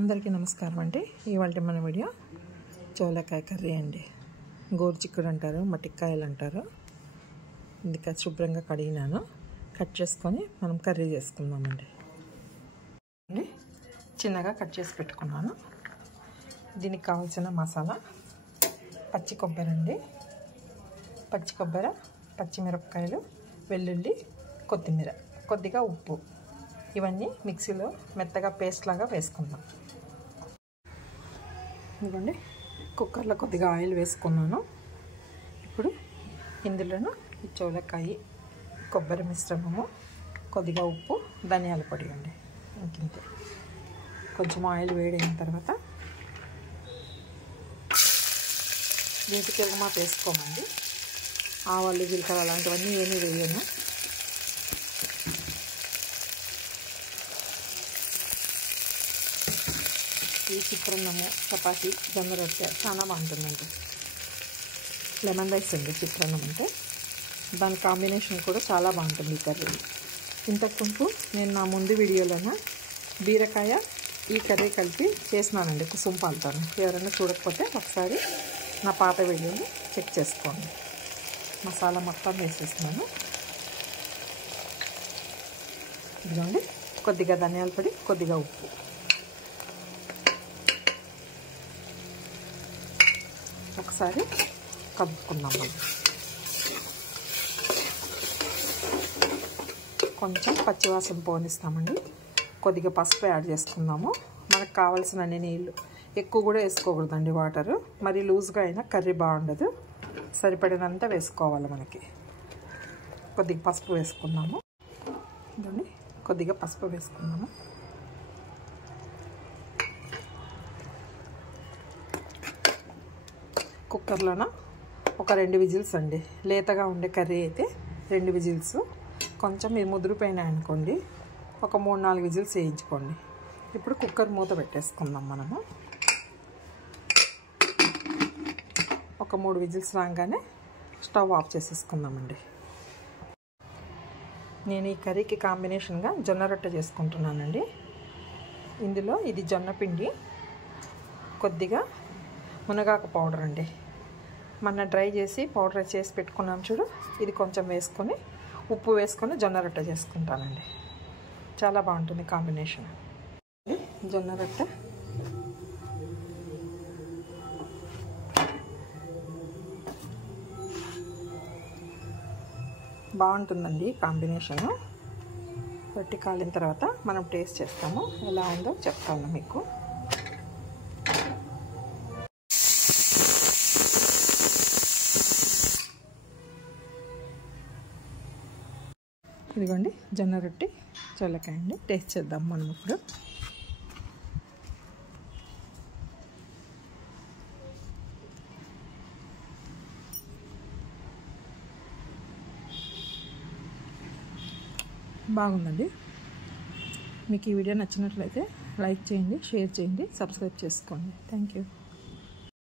అందరికీ నమస్కారం అండి. ఇవాళ మన వీడియో చోలకాయ కర్రీ అండి. గోరుచిక్కుడు అంటారు, మట్టికాయలు అంటారు. ఇందుక శుభ్రంగా కడిగినాను, కట్ చేసుకొని మనం కర్రీ చేసుకుందామండి. చిన్నగా కట్ చేసి పెట్టుకున్నాను. దీనికి కావాల్సిన మసాలా పచ్చి కొబ్బరి అండి, పచ్చి కొబ్బరి, పచ్చిమిరపకాయలు, వెల్లుల్లి, కొత్తిమీర, కొద్దిగా ఉప్పు, ఇవన్నీ మిక్సీలో మెత్తగా పేస్ట్ లాగా వేసుకుందాం. ఇదిగోండి, కుక్కర్లో కొద్దిగా ఆయిల్ వేసుకున్నాను. ఇప్పుడు ఇందులోను ఈ చోలకాయ, కొబ్బరి మిశ్రమము, కొద్దిగా ఉప్పు, ధనియాల పొడి అండి. ఇంకింతే. కొంచెం ఆయిల్ వేడైన తర్వాత దీనికి తిరగమాత వేసుకోమండి. ఆవాలు, జీలకర్ర అలాంటివన్నీ ఏమీ వేయను. ఈ చిత్రాన్నము, చపాతీ, జొన్న రొట్టె చాలా బాగుంటుందండి. లెమన్ రైస్ అండి చిత్రాన్నం అంటే. దాని కాంబినేషన్ కూడా చాలా బాగుంటుంది ఈ కర్రీ. ఇంతకు నేను నా ముందు వీడియోలోన బీరకాయ ఈ కర్రీ కలిపి చేసినానండి కుసుంపాలతో. ఎవరైనా చూడకపోతే ఒకసారి నా పాత వీడియోని చెక్ చేసుకోండి. మసాలా మొత్తం వేసేస్తున్నాను. ఇదిగోండి, కొద్దిగా ధనియాల పొడి, కొద్దిగా ఉప్పు, ఒకసారి కలుపుకుందాం. కొంచెం పచ్చివాసన పోనిస్తామండి. కొద్దిగా పసుపు యాడ్ చేసుకుందాము. మనకు కావాల్సిన అన్ని నీళ్ళు, ఎక్కువ కూడా వేసుకోకూడదండి వాటరు. మరి లూజ్గా అయినా కర్రీ బాగుండదు. సరిపడినంత వేసుకోవాలి మనకి. కొద్దిగా పసుపు వేసుకుందాము. ఇదండి, కొద్దిగా పసుపు వేసుకుందాము. కుక్కర్లోన ఒక 2 విజిల్స్ అండి. లేతగా ఉండే కర్రీ అయితే 2 విజిల్స్. కొంచెం మీరు ముదిరిపోయినాయి అనుకోండి, ఒక 3-4 విజిల్స్ వేయించుకోండి. ఇప్పుడు కుక్కర్ మూత పెట్టేసుకుందాం మనము. ఒక 3 విజిల్స్ రాగానే స్టవ్ ఆఫ్ చేసేసుకుందామండి. నేను ఈ కర్రీకి కాంబినేషన్గా జొన్న రొట్టె చేసుకుంటున్నానండి. ఇందులో ఇది జొన్న పిండి, కొద్దిగా మునగాకు పౌడర్ అండి. మొన్న డ్రై చేసి పౌడర్ చేసి పెట్టుకున్నాం చూడు, ఇది కొంచెం వేసుకొని ఉప్పు వేసుకొని జొన్న రొట్టె చేసుకుంటానండి. చాలా బాగుంటుంది కాంబినేషన్. జొన్న రొట్టె బాగుంటుందండి కాంబినేషను. రొట్టె కాలిన తర్వాత మనం టేస్ట్ చేస్తాము. ఎలా ఉందో చెప్తాను మీకు. ఇదిగోండి, జొన్న రొట్టె చోలకాయ అండి. టేస్ట్ చేద్దాం మనం ఇప్పుడు. బాగుందండి. మీకు ఈ వీడియో నచ్చినట్లయితే లైక్ చేయండి, షేర్ చేయండి, సబ్స్క్రైబ్ చేసుకోండి. Thank you.